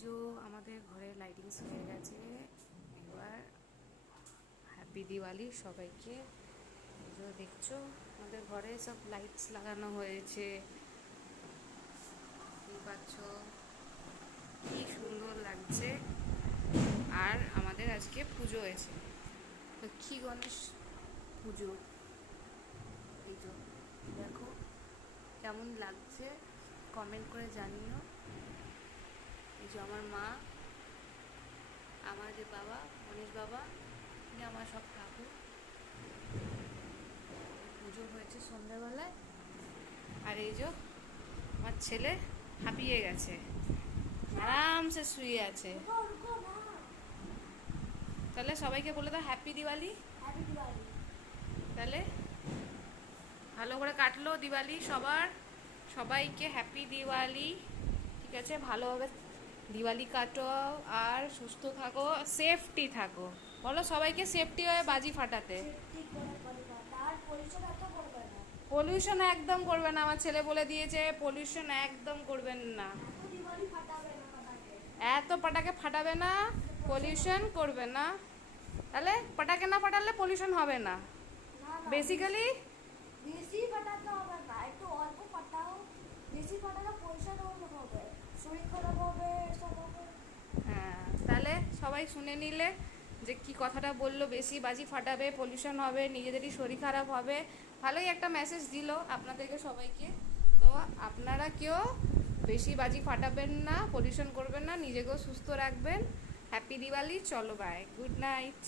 যে আমাদের ঘরে লাইটিংস হয়ে গেছে। এবার হ্যাপি দিওয়ালি সবাইকে। এই যে দেখছো আমাদের ঘরে সব লাইটস লাগানো হয়েছে, দেখতেই পাচ্ছ কি সুন্দর লাগছে। আর আমাদের আজকে পুজো হয়েছে, লক্ষ্মী গণেশ পুজো। এই তো দেখো কেমন লাগছে কমেন্ট করে জানিও। এই যে আমার মা, আমার যে বাবা গণেশ বাবা, তিনি আমার সব ঠাকুর। পুজো হয়েছে সন্ধ্যাবেলায়। আর এই যে আমার ছেলে হাঁপিয়ে গেছে, আরামসে শুয়ে আছে। তাহলে সবাইকে বলে দাও হ্যাপি দিওয়ালি। তাহলে ভালো করে কাটলো দিওয়ালি সবার, সবাইকে হ্যাপি দিওয়ালি। ঠিক আছে, ভালোভাবে দিওয়ালি কাটো আর সুস্থ থাকো, সেফটি থাকো। বলো সবাইকে সেফটি হয়ে বাজি ফাটাতে। পলিউশন একদম করবে না, আমার ছেলে বলে দিয়েছে পলিউশন একদম করবেন না। এত পটাকে ফাটাবে না, পলিউশন করবে না। তাহলে পটাকে না ফাটালে পলিউশন হবে না। বেসিক্যালি বেশি ফাটাতে হবে না, একটু অল্প ফাটাও। বেশি ফাটালে পয়সা হবে, শরীর খারাপ হবে, সব হবে। হ্যাঁ, তাহলে সবাই শুনে নিলে যে কি কথাটা বললো, বেশি বাজি ফাটাবে পলিউশন হবে, নিজেদেরই শরীর খারাপ হবে। ভালোই একটা মেসেজ দিল আপনাদেরকে সবাইকে। তো আপনারা কেউ বেশি বাজি ফাটাবেন না, পলিউশন করবেন না, নিজেকেও সুস্থ রাখবেন। হ্যাপি দিওয়ালি। চলো বাই, গুড নাইট।